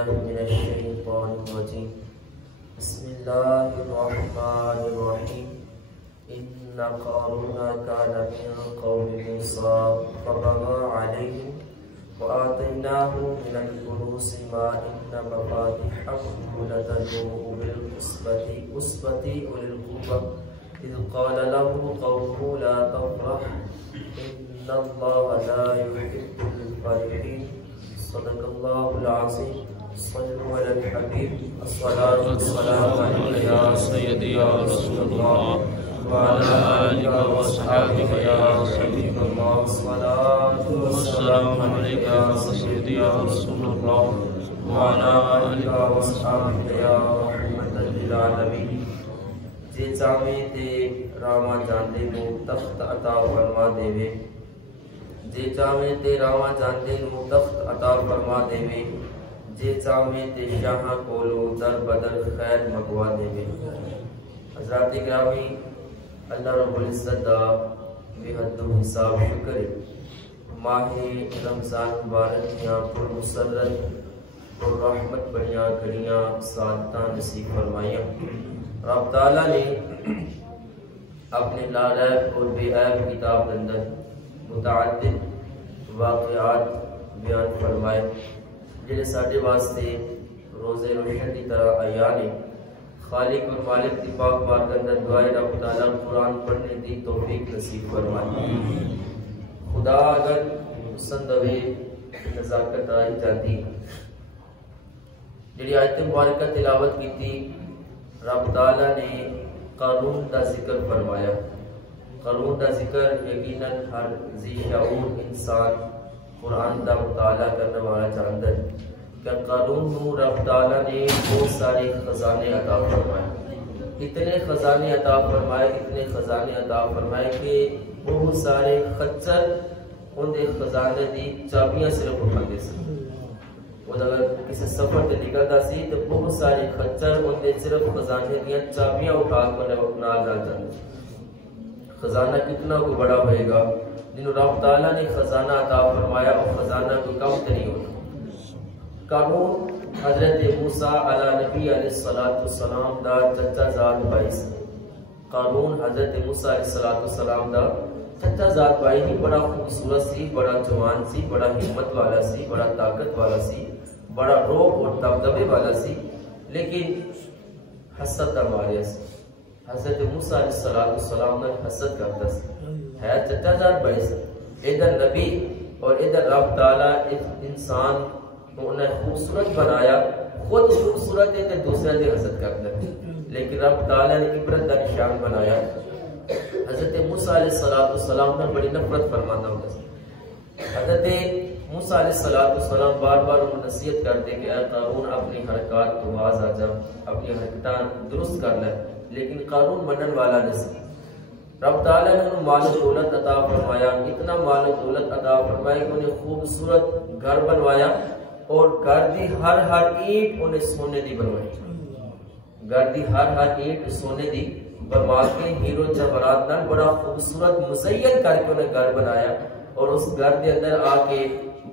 بالله من الشيطان الرجيم بسم الله الرحمن الرحيم إن قارون كان من قوم موسى فبغى عليهم وآتيناه من الكنوز ما إن مفاتحه لتنوء بالعصبة أولي القوة إذ قال له قومه لا تفرح إن الله لا يحب الفرحين صدق الله العظيم صلوا على الحبيب الصلاة والسلام عليك يا سيدي يا رسول الله وعلى آلك وأصحابك يا حبيب الله الصلاة والسلام عليك يا سيدي يا رسول الله وعلى آلك وأصحابك يا رحمة للعالمين جے چاہے تے راواں جاندے نو تخت عطا فرما دیوے جے چاہے تے راواں جاندے نو تخت عطا فرما دیوے جے چاہے تے شاہاں کولو در بدر خیر مگوا دیوے حضرات گرامی اللہ رب العزت دا بے حد و حساب شکر ماہ رمضان مبارک یا پر مسرت اور رحمت بڑیاں گھڑیاں سعادتاں نصیب فرمائیاں رب تعالیٰ نے اپنے لا ریب اور بے عیب کتاب اندر متعدد واقعات بیان فرمائے جنہیں ساڈے واسطے روزے روشن کی طرح عیان خالق اور مالک کی پاک بارگاہ اندر دعائے رب تعالیٰ قرآن پڑھنے دی توفیق نصیب فرمائے خدا اگر پسند ہوئے نزاکت آئی جاتی جڑی آیت مبارکہ تلاوت کی تھی رب تعالیٰ نے قارون دا ذکر فرمایا قارون دا ذکر یقیناً ہر ذی شعور انسان قرآن دا مطالعہ کرنے والا جانتا ہے کہ قارون نو رب تعالیٰ نے بہت سارے خزانے عطا فرمائے اتنے خزانے عطا فرمائے کہ بہت سارے خچر ان دے خزانے دی چابیاں صرف اٹھا دے سکتے وہ اگر کسی سفر تے نکلتا سی تو بہت سارے خچر ان دے صرف خزانے دیا چابیاں اٹھا کر اپنا جا جاتے خزانہ کتنا کو بڑا ہوئے گا جنہوں رب تعالیٰ نے خزانہ عطا فرمایا اور خزانہ کو کم تری ہوتا قارون حضرت موسیٰ علیہ نبی علیہ السلام دا چچا زاد بھائی سے قارون حضرت موسیٰ علیہ السلام دا چچا ذات بھائی ہی بڑا خوبصورت سی بڑا جوان سی بڑا ہمت والا سی بڑا طاقت والا سی بڑا روب اور دبدبے والا سی لیکن حسد دا ماریا سی حضرت موسیٰ علیہ السلام نے حسد کرتا سی ہے چچا ذات بھائی سی ادھر نبی اور ادھر رب تعالیٰ انسان انہیں خوبصورت بنایا خود خوبصورت ہے تو دوسرے دے حسد کرتا ہے لیکن رب تعالیٰ نے عبرت دا نشان بنایا حضرت موسیٰ علیہ السلام نے بڑی نفرت فرمانا ہوگا حضرت موسیٰ علیہ السلام بار بار انہوں نصیحت کرتے کہ اے قارون اپنی حرکات تو باز آ جا اپنی حرکتان درست کر لے لیکن قارون منن والا نہیں رب تعالیٰ نے انہوں مال و دولت عطا فرمایا اتنا مال و دولت عطا فرمایا کہ انہیں خوبصورت گھر بنوایا اور گھر دی ہر اینٹ انہیں سونے دی بنوائی گھر دی ہر اینٹ سونے دی برما کے ہیرو جواہرات نال بڑا خوبصورت مزین کر کے انہیں گھر بنایا اور اس گھر کے اندر آ کے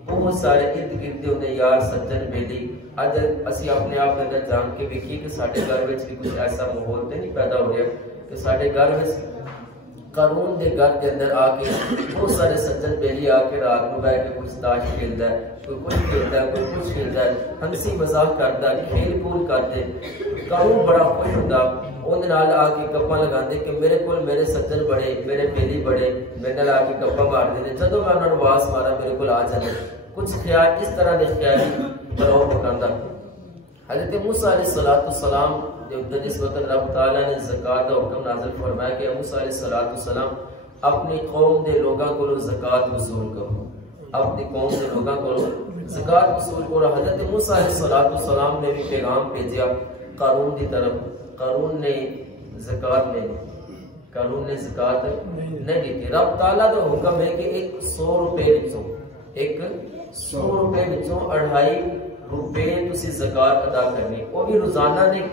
بہت سارے ارد گرد انہیں یار سجن بیلی اج اسی اپنے آپ کے اندر جان کے دیکھیے کہ سارے گھر میں بھی کچھ ایسا ماحول نہیں پیدا ہو رہا کہ سارے گھر میں قارون دے گھر کے اندر آ کے بہت سارے سجن بیلی آ کے رات کو بیٹھ کے کچھ تاش کھیلتا ہے کوئی کچھ کھیلتا ہے کوئی کچھ کھیلتا ہے ہنسی مذاق کرتا ہے کھیل کود کرتے قارون بڑا خوش ہوتا انہیں نال آ کے گپاں لگاندے کہ میرے کول میرے سجن بڑے میرے بیلی بڑے میرے نال آ کے گپاں مار دے جدوں میں انہاں نوں آواز مارا میرے کول آ جاندے کچھ خیال اس طرح دے خیال بلاؤ پکاندا حضرت موسیٰ علیہ السلام جس وقت رب تعالیٰ نے زکوٰۃ کا حکم نازل فرمایا کہ موسیٰ علیہ السلام اپنی قوم دے لوگاں کو زکوٰۃ وصول کرو اپنی قوم دے لوگاں کو زکوٰۃ وصول کرو حضرت موسیٰ علیہ السلام نے بھی پیغام بھیجا قارون دی طرف قارون نے زکوٰۃ نہیں دی رب تعالیٰ کا حکم ہے کہ 100 روپے وچوں 2.5 روپے تسی زکوٰۃ ادا کرنی وہ بھی روزانہ نہیں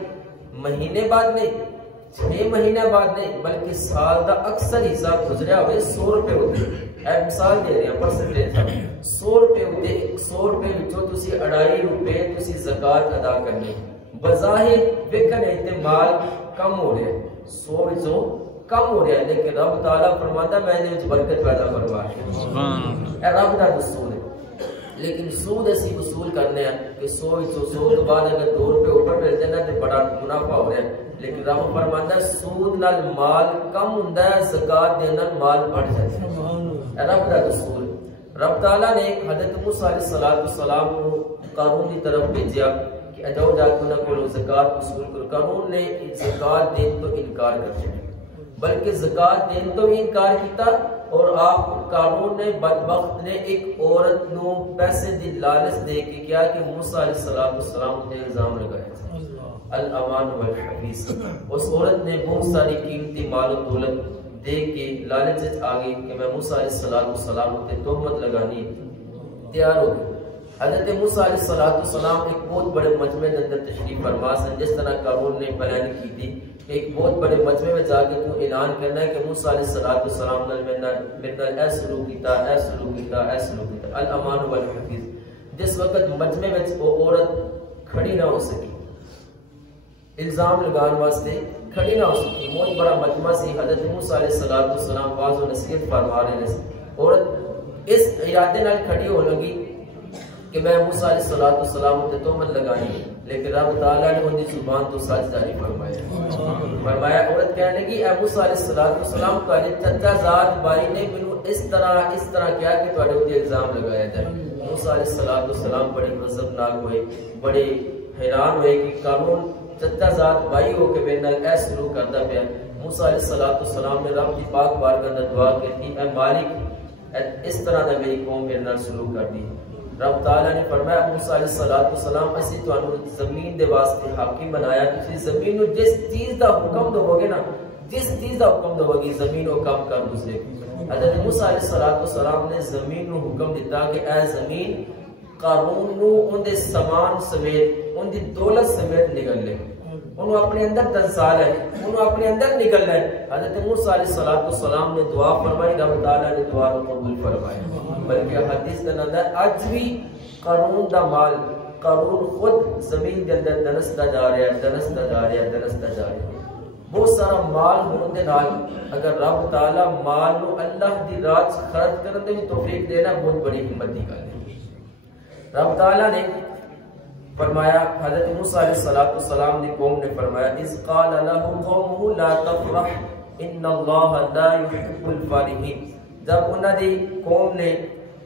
مہینے بعد نہیں 6 مہینے بعد نہیں بلکہ سال دا اکثر حصہ گزریا ہوئے 100 روپے ہوتے اے مثال دے رہے ہیں پرسنٹیج 100 روپے ہوتے 100 روپے وچوں تسی 2.5 روپے تسی زکات ادا کرنی بظاہر ویکھن تے مال کم ہو رہا ہے 100 وچوں کم ہو رہا ہے لیکن رب تعالیٰ فرماتا ہے میں نے وچ برکت پیدا کروا ہے اے رب دا دستور ہے لیکن سود اسی وصول کرنے ہیں کہ 100 وچوں 100 تو بعد اگر 2 روپے اوپر مل جائے تے بڑا منافع ہو رہا ہے لیکن رب فرماتا ہے سود نال مال کم ہوندا ہے زکات دے نال مال بڑھ جاتا ہے رب دا دستور رب تعالیٰ نے حضرت موسیٰ علیہ السلام کو قارون کی طرف بھیجا کہ اجاؤ جا کے انہوں کو زکات وصول کرو قارون نے زکات دین تو انکار کر دیا بلکہ زکات دین تو بھی انکار کیتا اور آپ قارون نے بدبخت نے ایک عورت نو پیسے دی لالچ دے کے کیا کہ موسیٰ علیہ السلام نے الزام لگایا الامان والحفیظ اس عورت نے بہت ساری قیمتی مال و دولت دے کے لالچ آگئی کہ میں موسیٰ علیہ السلام کو تہمت لگانی تیار ہو گئی حضرت موسیٰ علیہ السلام ایک بہت بڑے مجمع کے اندر تشریف فرما سن جس طرح قارون نے پلان کی تھی ایک بہت بڑے مجمع میں جا کے تو اعلان کرنا ہے کہ موسیٰ علیہ السلام نے میرے نال اے سلوک کیتا اے سلوک کیتا اے سلوک کیتا الامان والحفیظ جس وقت مجمع میں وہ عورت کھڑی نہ ہو سکی الزام لگان واسطے کھڑی نہ ہو سکی بہت بڑا مجمع سی حضرت موسیٰ علیہ السلام واضح و نصیحت فرما رہے ہیں عورت اس ارادے نال کھڑی ہو لگی کہ میں موسیٰ علیہ السلام کو تہمت لگانی لیکن رب تعالیٰ نے ان کی زبان تو سچ جاری فرمایا عورت کہنے لگی اے موسیٰ علیہ السلام تہاڈے چچا زاد بھائی نے مینوں اس طرح کیا کہ تہاڈے اوپر الزام لگایا جائے موسیٰ علیہ السلام بڑے غضبناک ہوئے بڑے حیران ہوئے کہ قارون چچا زاد بھائی ہو کے میرے نال ایسا سلوک کرتا پیا موسیٰ علیہ السلام نے رب کی پاک بارگاہ میں دعا کی اے مالک اس طرح دا میری قوم میرے نال سلوک کر دی رب تعالیٰ نے فرمایا موسیٰ علیہ السلام اسی تانوں زمین دے واسطے حاکم بنایا تسی زمین نو جس چیز دا حکم دو گے نا جس چیز دا حکم دو گے زمین کو کم کر دوسرے حضرت موسیٰ علیہ السلام نے زمین نو حکم دیتا کہ اے زمین قارون نو ان دے سامان سمیت ان دی دولت سمیت نگل لے انہوں اپنے اندر تنسال ہے انہوں اپنے اندر نگل ہے حضرت موسیٰ علیہ السلام نے دعا فرمائی رب تعالیٰ نے دعا کو قبول فرمایا بلکہ حدیث کے اندر آج بھی قارون دا مال قارون خود زمین کے اندر دنستا جا رہا ہے بہت سارا مال ہونے نال اگر رب تعالیٰ مال نو اللہ دی راہ خرچ کرنے میں توفیق دینا بہت بڑی ہمت دی گل ہے رب تعالیٰ نے فرمایا حضرت موسیٰ علیہ السلام نے قوم نے فرمایا اذ قال له قومه لا تفرح ان اللہ لا يحب الفرحین جب انہوں نے قوم نے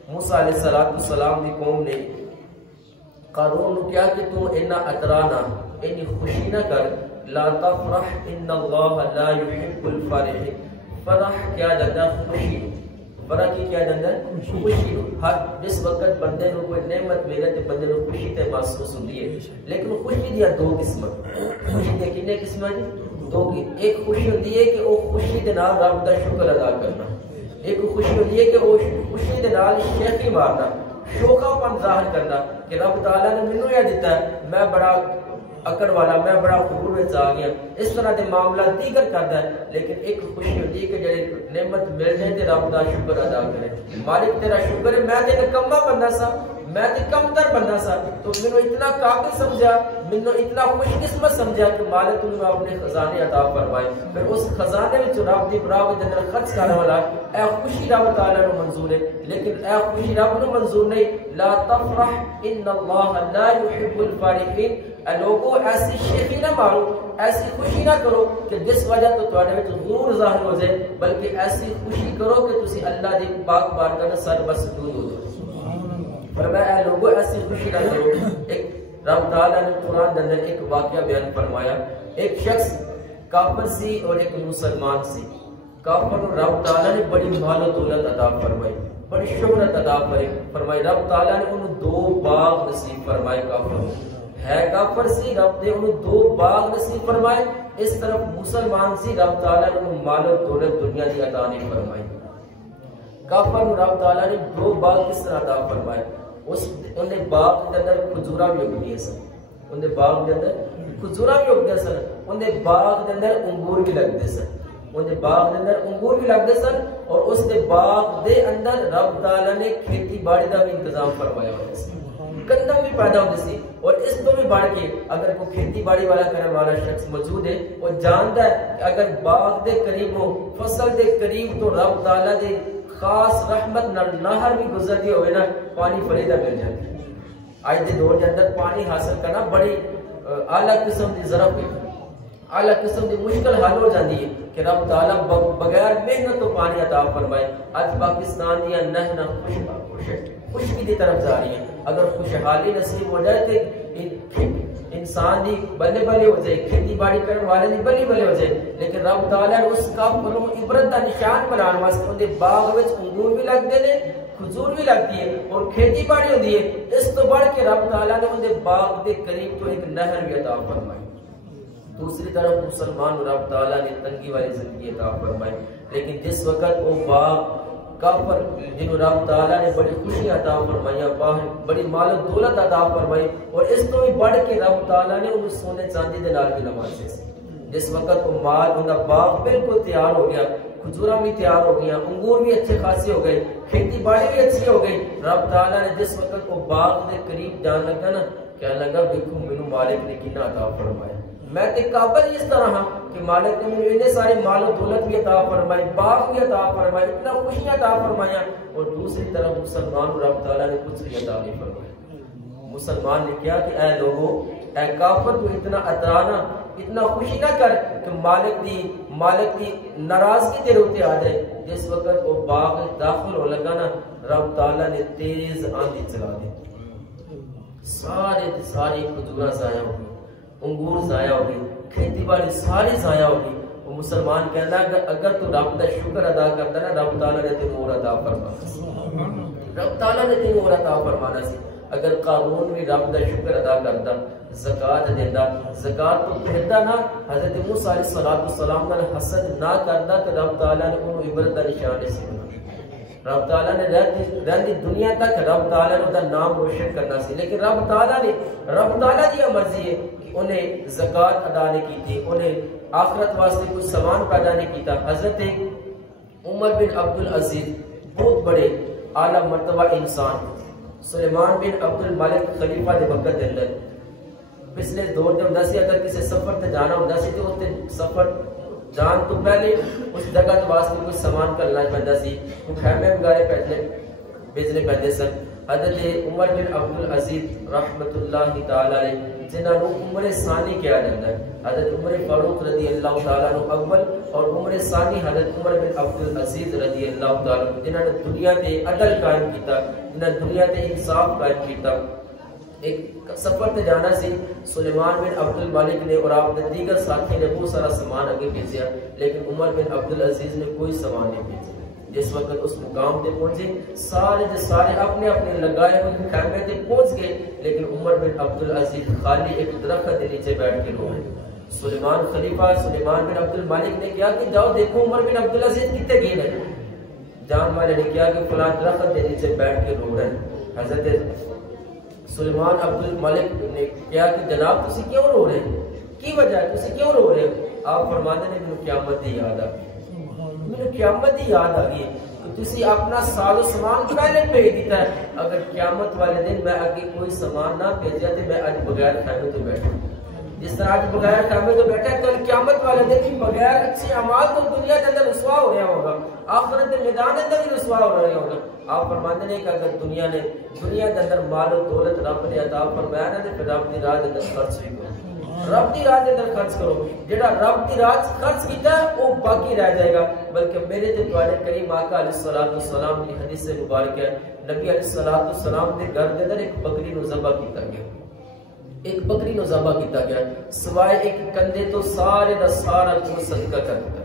موسیٰ علیہ السلام دی قوم نے قارون نے کیا کہ تو انہا اترانا انہی خوشی نہ کر لا تفرح ان اللہ لا يحب الفرحین فرح کیا جاتا خوشی فرح کی کیا جاتا خوشی ہر جس وقت بندے نو کوئی نعمت ملے تو بندے نو خوشی تے محسوس ہوتی ہے لیکن خوشی دیا دو قسمت خوشی دیا کتنے قسمت دو ایک خوشی ہوتی ہے کہ وہ خوشی دے نال رب دا شکر ادا کرنا ایک خوشی ہوتی ہے کہ وہ خوشی دے نال شیخی مارنا شوقہ پن ظاہر کرنا کہ رب تعالیٰ نے منو یہ دیتا ہے میں بڑا اکڑ والا میں بڑا قبول میں آ گیا اس طرح دے معاملہ دیگر کرتا ہے لیکن ایک خوشی ہوتی ہے کہ جب نعمت مل جائے تے رب دا شکر ادا کرے مالک تیرا شکر ہے میں تے نکما بندہ سا میں تے کمتر بندہ سا تو مینو اتنا قابل سمجھا مینو اتنا خوش قسمت سمجھا کہ مالک نے اپنے خزانے عطا فرمائے پھر اس خزانے وچ رب دی براہ دے اندر خرچ کرنے والا اے خوشی رب تعالی نو منظور ہے لیکن اے خوشی رب نو منظور نہیں لا تفرح ان اللہ لا يحب الفرحین اے لوگوں ایسی شیخی نہ مارو ایسی خوشی نہ کرو کہ جس وجہ تو تواڈے وچ غرور ظاہر ہو جائے بلکہ ایسی خوشی کرو کہ تسی اللہ دی پاک بارگاہ میں سر بسجود ہو جاؤ فرمایا اے لوگوں ایسی خوشی نہ کرو ایک رب تعالیٰ نے قرآن کے اندر ایک واقعہ بیان فرمایا ایک شخص کافر سی اور ایک مسلمان سی کافر اور رب تعالیٰ نے بڑی مال و دولت عطا فرمائی بڑی شہرت عطا فرمائی رب تعالیٰ نے انہوں 2 باغ نصیب فرمائے کافر ہے کافر سی رب نے انہوں 2 باغ نصیب فرمائے اس طرف مسلمان سی رب تعالیٰ نے انہوں مال و دولت دنیا کی عطا نہیں فرمائی کافر اور رب تعالیٰ نے 2 باغ کس طرح عطا فرمائے انہیں باغ کے اندر کھجورا بھی اگنی ہے سن انہیں باغ کے اندر کھجورا بھی اگنے سن اندے باغ دے اندر انگور بھی لگدے سن، اندے باغ دے اندر انگور بھی لگدے سن، اور اس دے باغ دے اندر رب تعالیٰ نے کھیتی باڑی دا بھی انتظام فرمایا ہوتا سی، گندم بھی پیدا ہوتی سی، اور اس تو بھی بڑھ کے اگر کوئی کھیتی باڑی والا کرنے والا شخص موجود ہے وہ جانتا ہے کہ اگر باغ دے قریب ہو، فصل دے قریب، تو رب تعالیٰ دے خاص رحمت نہر بھی گزرتی ہوئے نا، پانی فریدہ مل جاتی ہے۔ آج دے دور کے اندر پانی حاصل کرنا بڑی اعلیٰ قسم کی ضرورت ہے، اعلیٰ قسم کی مشکل حل ہو جاتی ہے کہ رب تعالیٰ بغیر محنت تو پانی عطا فرمائے۔ آج پاکستان دیا نہر خشکی دی طرف جا رہی ہے، اگر خوشحالی نصیب ہو جائے تو انسان دی بلے بلے ہو جائے، کھیتی باڑی کرنے والے دی بلے بلے ہو جائے، لیکن رب تعالیٰ نے اس کا پلوں عبرت دا نشان بنانے واسطے اندے باغ وچ انگور بھی لگتے ہیں، کھجور بھی لگتی ہے، اور کھیتی باڑی ہوتی ہے۔ اس تو بڑھ کے رب تعالیٰ نے اندے باغ دے قریب تو ایک نہر بھی عطا فرمائی۔ دوسری طرف مسلمان رب تعالیٰ نے تنگی والی زندگی عطا فرمائی، لیکن جس وقت وہ باغ کافر جنہوں رب تعالیٰ نے بڑی خوشی عطا فرمائی، بڑی مال و دولت عطا فرمائی، اور اس تو بھی بڑھ کے رب تعالیٰ نے انہوں سونے چاندی دے نال بھی نوازے سی۔ جس وقت وہ مال ان کا باغ بالکل تیار ہو گیا، کھجوراں بھی تیار ہو گیا، انگور بھی اچھے خاصے ہو گئے، کھیتی باڑی بھی اچھی ہو گئی، رب تعالیٰ نے جس وقت وہ باغ دے قریب جان لگا نا، کہنے لگا دیکھو مینوں مالک نے کتنا عطا فرمایا، میں تے قابل اس طرح ہاں کہ مالک نے مجھے اتنے سارے مال و دولت بھی عطا فرمائی، باغ بھی عطا فرمائی، اتنا خوشیاں عطا فرمایا، اور دوسری طرف مسلمان رب تعالیٰ نے کچھ بھی عطا نہیں فرمایا۔ مسلمان نے کیا کہ اے لوگوں، اے کافر تو اتنا اترانا، اتنا خوشی نہ کر کہ مالک دی ناراضگی تیرے ہوتے آ جائے۔ جس وقت وہ باغ داخل ہو لگا نا، رب تعالیٰ نے تیز آندھی چلا دی، سارے کھجوراں ضائع ہو گئی، انگور ضائع ہو گئی، کھیتی باڑی ساری ضائع ہو گئی۔ وہ مسلمان کہنا اگر تو رب کا شکر ادا کرتا نا، رب تعالیٰ نے تینوں اور عطا فرمانا سی، رب تعالیٰ نے تینوں اور عطا فرمانا سی۔ اگر قارون بھی رب کا شکر ادا کرتا، زکات دیتا، زکات تو پھرتا نا، حضرت موسیٰ علیہ السلام کا حسد نہ کرتا تو رب تعالیٰ نے انہوں عبرت کا نشان سے بنا، رب تعالیٰ نے رہتی دنیا تک رب تعالیٰ نے انہوں نام روشن کرنا سی، لیکن رب تعالیٰ دی مرضی ہے کہ انہیں زکات ادا نہیں کی تھی، انہیں آخرت واسطے کوئی سامان پیدا نہیں کیتا۔ حضرت عمر بن عبدالعزیز بہت بڑے اعلیٰ مرتبہ انسان، سلیمان بن عبد الملک خلیفہ دے وقت دے اندر پچھلے دور دے ہوندا سی اگر کسی سفر تے جانا ہوندا سی تے اوتے سفر جان تو پہلے اس جگہ تے واسطے کوئی سامان کرنا پیندا سی، کوئی خیمے وغیرہ بھیجنے پیندے سن۔ حضرت عمر بن عبدالعزیز رحمت اللہ تعالی علیہ جنہاں نوں عمر ثانی کہا جاتا ہے، حضرت عمر فاروق رضی اللہ تعالیٰ عنہ اول اور عمر ثانی حضرت عمر بن عبدالعزیز رضی اللہ تعالیٰ عنہ، جنہاں نے دنیا تے عدل قائم کیتا، جنہاں نے دنیا تے انصاف قائم کیتا۔ ایک سفر تے جانا سی، سلیمان بن عبد الملک نے اور آپ نے دیگر ساتھی نے بہت سارا سامان آگے بھیجا، لیکن عمر بن عبدالعزیز نے کوئی سامان نہیں بھیجا۔ جس وقت اس مقام تے پہنچے سارے اپنے لگائے ہوئے خیمے تے پہنچ گئے، لیکن عمر بن عبدالعزیز خالی ایک درخت کے نیچے بیٹھ کے رو رہے۔ سلیمان خلیفہ سلیمان بن عبد الملک نے کیا کہ جاؤ دیکھو عمر بن عبدالعزیز کتنے گئے ہیں۔ جان والے نے کیا کہ فلاں درخت کے نیچے بیٹھ کے رو رہے ہیں۔ حضرت سلیمان عبد الملک نے کیا کہ جناب تسی کیوں رو رہے ہیں، کی وجہ ہے تسی کیوں رو رہے ہیں؟ آپ فرماتے ہیں کہ قیامت دی یاد آ گئی، میرے قیامت دی یاد آ گئی کہ تسی اپنا ساز و سامان پہلے بھیج دیتا ہے، اگر قیامت والے دن میں آگے کوئی سامان نہ بھیجا تو میں آج بغیر خیمے تو بیٹھا، جس طرح آج بغیر خیمے تو بیٹھا کل قیامت والے دن بغیر اچھے اعمال تو دنیا کے اندر رسوا ہو رہا ہوگا، آخرت کے میدان کے اندر بھی رسوا ہو رہا ہوگا۔ آپ فرماتے ہیں کہ اگر دنیا کے اندر مال و دولت رب نے عطا فرمایا نا تو پھر رب دی راہ کے اندر خرچ بھی کرو، رب دی راہ کے اندر خرچ کرو، جڑا رب دی راہ خرچ کیتا ہے وہ باقی رہ جائے گا۔ بلکہ میرے تے تواڈے کریم آقا علیہ الصلوۃ والسلام کی حدیث سے مبارک ہے، نبی علیہ الصلوۃ والسلام دے گھر دے اندر ایک بکری نو ذبح کیتا گیا، ایک بکری نو ذبح کیتا گیا، سوائے ایک کندھے تو سارے دا سارا گوشت صدقہ کر دتا،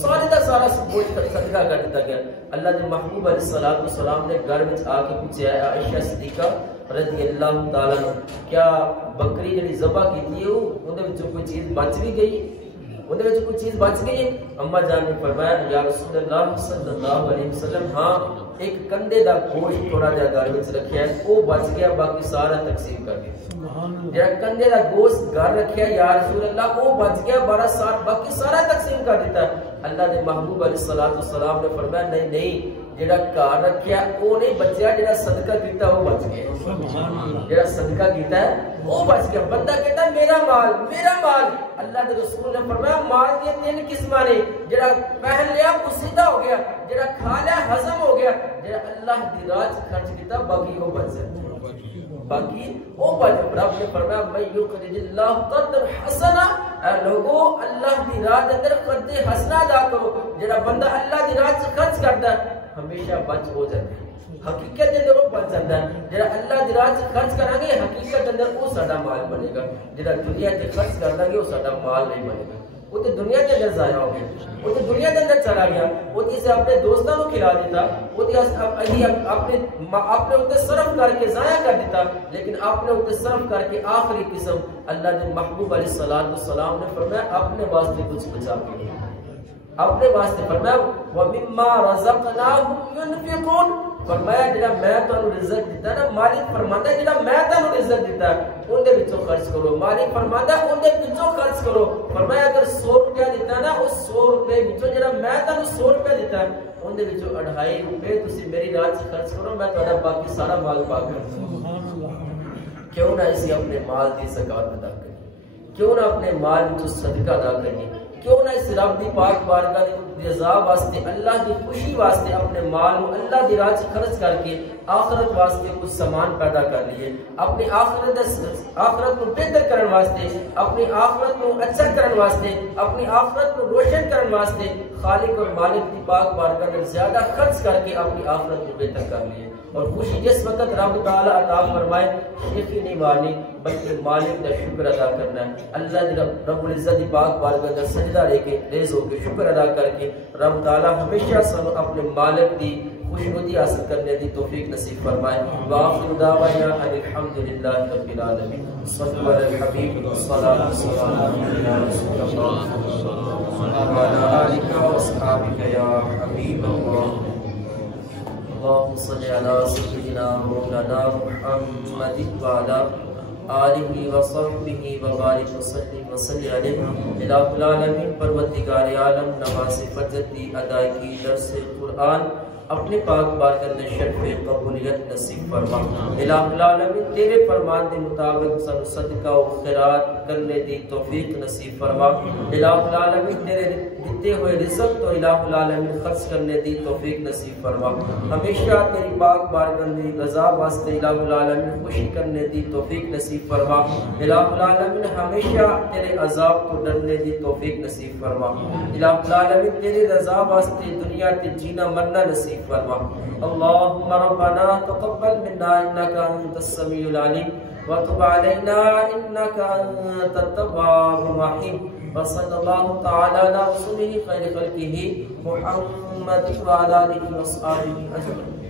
سارے دا سارا گوشت صدقہ کر دتا گیا۔ اللہ دے محبوب علیہ الصلوۃ والسلام نے گھر وچ آ کے پوچھا، عائشہ صدیقہ رضی اللہ تعالیٰ عنہ کیا بکری جڑی ذبح کیتی ہے اون دے وچوں کوئی چیز بچ بھی گئی؟ اندے وچ کوئی چیز بچ گئی ہے؟ اما جان نے فرمایا یا رسول اللہ صلی اللہ علیہ وسلم ہاں ایک کندے دا گوشت تھوڑا جہا گھر وچ رکھیا ہے وہ بچ گیا باقی سارا تقسیم کر دیا جڑا کندے دا گوشت گھر رکھیا یا رسول اللہ وہ بچ گیا باقی سارا تقسیم کر دیتا ہے اللہ دے محبوب علیہ الصلوۃ والسلام نے فرمایا نہیں نہیں جڑا گھر رکھیا وہ نہیں بچیا جڑا صدقہ کیتا وہ بچ گیا جڑا صدقہ کیتا ہے وہ بچ گیا بندہ کہتا ہے میرا مال اللہ کے رسول نے فرمایا مال کی تین قسماں نے جڑا پہن لیا وہ سیدھا ہو گیا جڑا کھا لیا ہضم ہو گیا جڑا اللہ دی راہ خرچ کیتا باقی وہ بچ رب نے فرمایا میں یقرض اللہ قرضا حسنا اے لوگو اللہ دی راہ دے اندر قرض حسنا ادا کرو جڑا بندہ اللہ دی راہ سے خرچ کرتا ہے ہمیشہ بچ ہو جاتا ہے حقیقت دے اندر وہ بچ جاتا ہے جڑا اللہ دی راہ سے خرچ کریں گے حقیقت دے اندر وہ ساڈا مال بنے گا جڑا دنیا تے خرچ کردا گے وہ ساڈا مال نہیں بنے گا وہ تے دنیا کے اندر ضائع ہو گیا وہ تے دنیا کے اندر چلا گیا وہ تے اپنے دوستوں کو کھلا دیتا وہ تے اپنے اوپر صرف کر کے ضائع کر دیتا لیکن اپنے اوپر صرف کر کے آخری قسم اللہ کے محبوب علیہ الصلوۃ والسلام نے فرمایا اپنے واسطے کچھ بچا کے اپنے واسطے فرمایا وَمِمَّا رَزَقْنَاهُمْ يُنْفِقُونَ فرمایا جڑا میں تانوں رزق دیتا نا مالک فرماندا ہے جڑا میں تانوں رزق دیتا اون دے وچوں خرچ کرو مالک فرماندا ہے اون دے وچوں خرچ کرو فرمایا اگر 100 روپیہ دیتا نا اس 100 روپے وچوں جڑا میں تانوں 100 روپیہ دیتا اون دے وچوں 2.5 روپے تسی میری راہ وچ خرچ کرو میں تہاڈا باقی سارا مال پا کر سبحان اللہ کیوں نہ اسی اپنے مال دی زکات ادا کریے کیوں نہ اپنے مال وچوں صدقہ ادا کریے کیوں نہ اس رب دی پاک بارگاہ دی رضا واسطے اللہ کی خوشی واسطے اپنے مال کو اللہ دی راہ خرچ کر کے آخرت واسطے کچھ سامان پیدا کر لیے اپنی آخرت کو بہتر کرنے واسطے اپنی آخرت کو اچھا کرنے واسطے اپنی آخرت کو روشن کرنے واسطے خالق اور مالک کی پاک بارگاہ میں زیادہ خرچ کر کے اپنی آخرت کو بہتر کر لیے اور خوشی جس وقت رب تعالی عطا فرمائے شیخی نہیں مانی بلکہ مالک کا شکر ادا کرنا ہے اللہ رب العزت کی پاک بارگاہ کا سجدہ لے کے ریز ہو کے شکر ادا کر کے رب تعالی ہمیشہ سب اپنے مالک کی خوشنودی حاصل کرنے کی توفیق نصیب فرمائے وآخر دعوانا ان الحمدللہ رب العالمین صلی علی الحبیب والصلاة والسلام علی رسول اللہ وعلی آلہ واصحابہ یا حبیب اللہ اللهم صل على سيدنا مولانا محمد وعلى آلہ وصحبہ وبارک وسلم علیہ الہ العالمین پروردگار عالم نماز فجر کی ادائیگی درس قرآن اپنے پاک بارگاہ میں شرف قبولیت نصیب فرما الہ العالمین تیرے فرمان کے مطابق سن صدقہ و خیرات کرنے دی توفیق نصیب فرما الہ العالمین تیرے دیتے ہوئے رزق تو الہ العالمین خرچ کرنے دی توفیق نصیب فرما ہمیشہ تیری پاک بارگاہ میں رضا واسطے الہ العالمین خوشی کرنے دی توفیق نصیب فرما الہ العالمین ہمیشہ تیرے عذاب کو ڈرنے دی توفیق نصیب فرما الہ العالمین تیری رضا واسطے دنیا تے جینا مرنا نصیب فرما اللهم ربنا تقبل منا انك انت السميع العليم وتب علينا انك انت التواب الرحيم وصلى الله تعالى على رسوله خير خلقه محمد وعلى اله وصحبه اجمعين